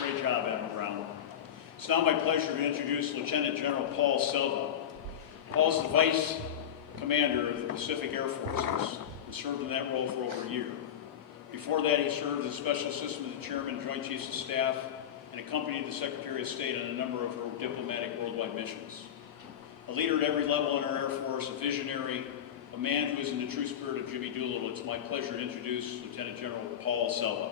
Great job, Admiral Brown. It's now my pleasure to introduce Lieutenant General Paul Selva. Paul is the Vice Commander of the Pacific Air Forces and served in that role for over a year. Before that, he served as Special Assistant to the Chairman, Joint Chiefs of Staff, and accompanied the Secretary of State on a number of her diplomatic worldwide missions. A leader at every level in our Air Force, a visionary, a man who is in the true spirit of Jimmy Doolittle, it's my pleasure to introduce Lieutenant General Paul Selva.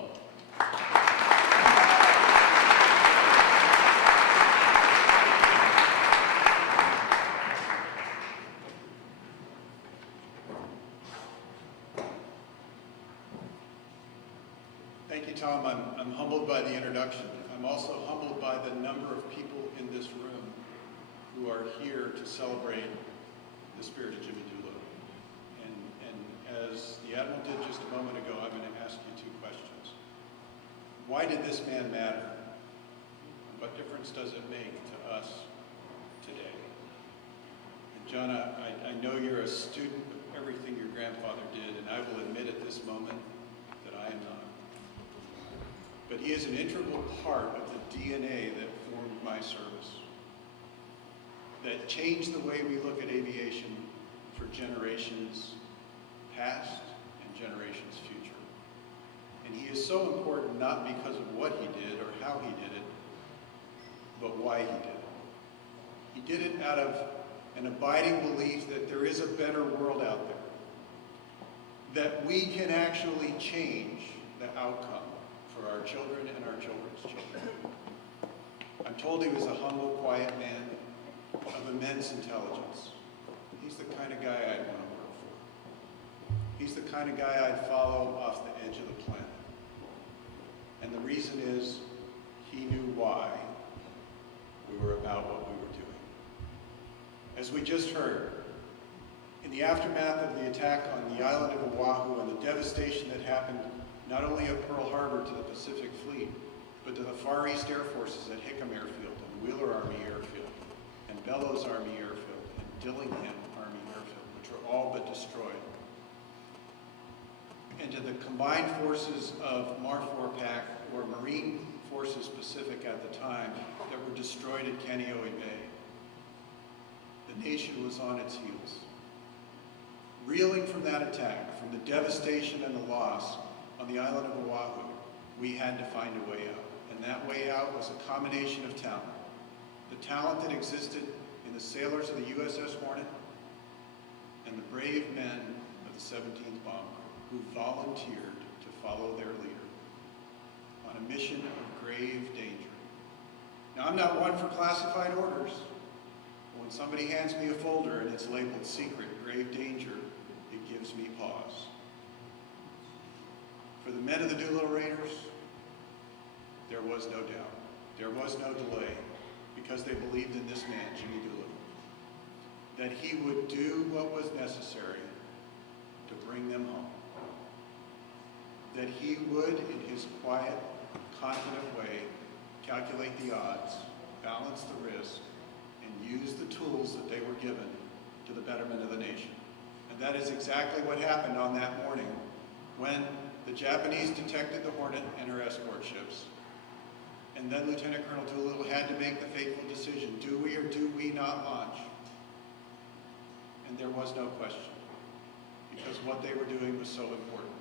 Thank you, Tom. I'm humbled by the introduction. I'm also humbled by the number of people in this room who are here to celebrate the spirit of Jimmy Doolittle. And as the Admiral did just a moment ago, I'm going to ask you two questions. Why did this man matter? What difference does it make to us today? And John, I know you're a student of everything your grandfather did, and I will admit at this moment that I am not. But he is an integral part of the DNA that formed my service, that changed the way we look at aviation for generations past and generations future. And he is so important not because of what he did or how he did it, but why he did it. He did it out of an abiding belief that there is a better world out there, that we can actually change the outcome for our children and our children's children. I'm told he was a humble, quiet man of immense intelligence. He's the kind of guy I'd want to work for. He's the kind of guy I'd follow off the edge of the planet. And the reason is he knew why we were about what we were doing. As we just heard, in the aftermath of the attack on the island of Oahu and the devastation that happened not only at Pearl Harbor to the Pacific Fleet, but to the Far East Air Forces at Hickam Airfield and Wheeler Army Airfield and Bellows Army Airfield and Dillingham Army Airfield, which were all but destroyed. And to the combined forces of MARFORPAC, or Marine Forces Pacific at the time, that were destroyed at Kaneohe Bay. The nation was on its heels. Reeling from that attack, from the devastation and the loss on the island of Oahu, we had to find a way out. And that way out was a combination of talent. The talent that existed in the sailors of the USS Hornet and the brave men of the 17th Bomb Group who volunteered to follow their leader on a mission of grave danger. Now, I'm not one for classified orders. When somebody hands me a folder and it's labeled secret, grave danger, it gives me pause. For the men of the Doolittle Raiders, there was no doubt. There was no delay, because they believed in this man, Jimmy Doolittle, that he would do what was necessary to bring them home. That he would, in his quiet, confident way, calculate the odds, balance the risk, and use the tools that they were given to the betterment of the nation. And that is exactly what happened on that morning when the Japanese detected the Hornet and her escort ships. And then Lieutenant Colonel Doolittle had to make the fateful decision, do we or do we not launch? And there was no question, because what they were doing was so important.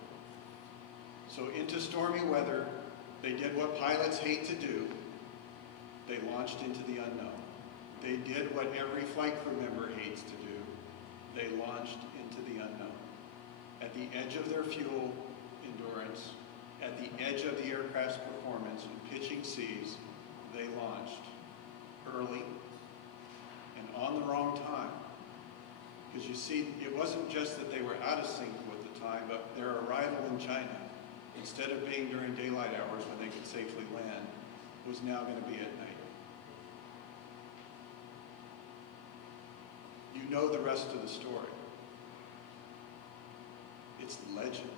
So into stormy weather, they did what pilots hate to do. They launched into the unknown. They did what every flight crew member hates to do. They launched into the unknown. At the edge of their fuel endurance, at the edge of the aircraft's performance in pitching seas, they launched early and on the wrong time. Because you see, it wasn't just that they were out of sync with the time, but their arrival in China, instead of being during daylight hours when they could safely land, was now going to be at night. You know the rest of the story. It's legend.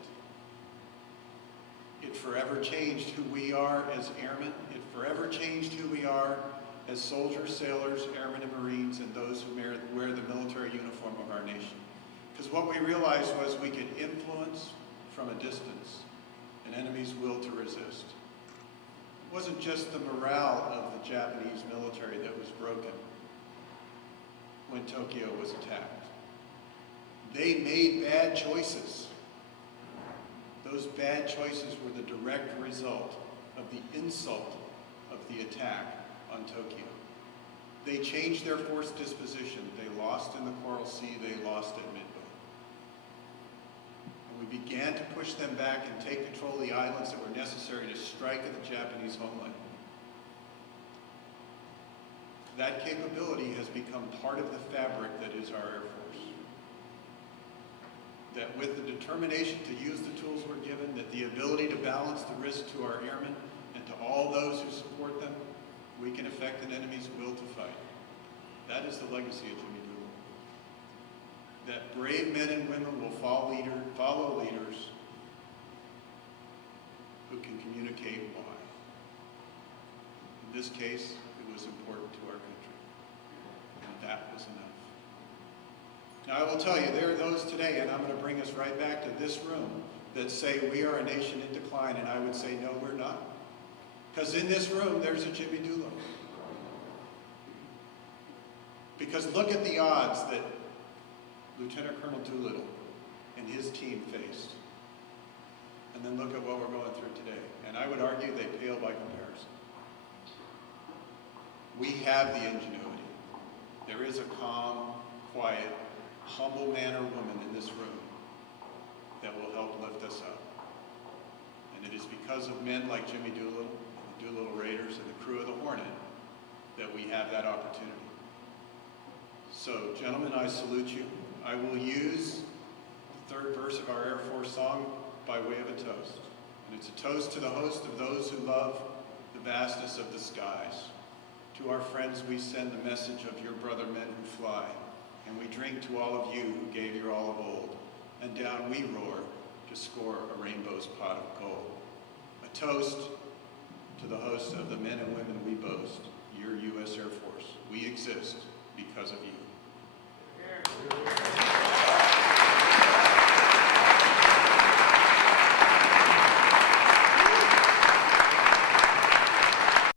It forever changed who we are as airmen. It forever changed who we are as soldiers, sailors, airmen, and Marines, and those who wear the military uniform of our nation. Because what we realized was we could influence from a distance an enemy's will to resist. It wasn't just the morale of the Japanese military that was broken when Tokyo was attacked. They made bad choices. Those bad choices were the direct result of the insult of the attack on Tokyo. They changed their force disposition. They lost in the Coral Sea, they lost at Midway. And we began to push them back and take control of the islands that were necessary to strike at the Japanese homeland. That capability has become part of the fabric that is our Air Force. That with the determination to use the tools we're given, that the ability to balance the risk to our airmen and to all those who support them, we can affect an enemy's will to fight. That is the legacy of Jimmy Doolittle. That brave men and women will follow leaders who can communicate why. In this case, it was important to our country. And that was enough. Now I will tell you, there are those today, and I'm going to bring us right back to this room, that say we are a nation in decline, and I would say no, we're not. Because in this room, there's a Jimmy Doolittle. Because look at the odds that Lieutenant Colonel Doolittle and his team faced. And then look at what we're going through today. And I would argue they pale by comparison. We have the ingenuity. There is a calm, quiet, humble man or woman in this room that will help lift us up. And it is because of men like Jimmy Doolittle, the Doolittle Raiders, and the crew of the Hornet that we have that opportunity. So, gentlemen, I salute you. I will use the third verse of our Air Force song by way of a toast. And it's a toast to the host of those who love the vastness of the skies. To our friends we send the message of your brother men who fly. And we drink to all of you who gave your all of old. And down we roar to score a rainbow's pot of gold. A toast to the host of the men and women we boast, your U.S. Air Force. We exist because of you.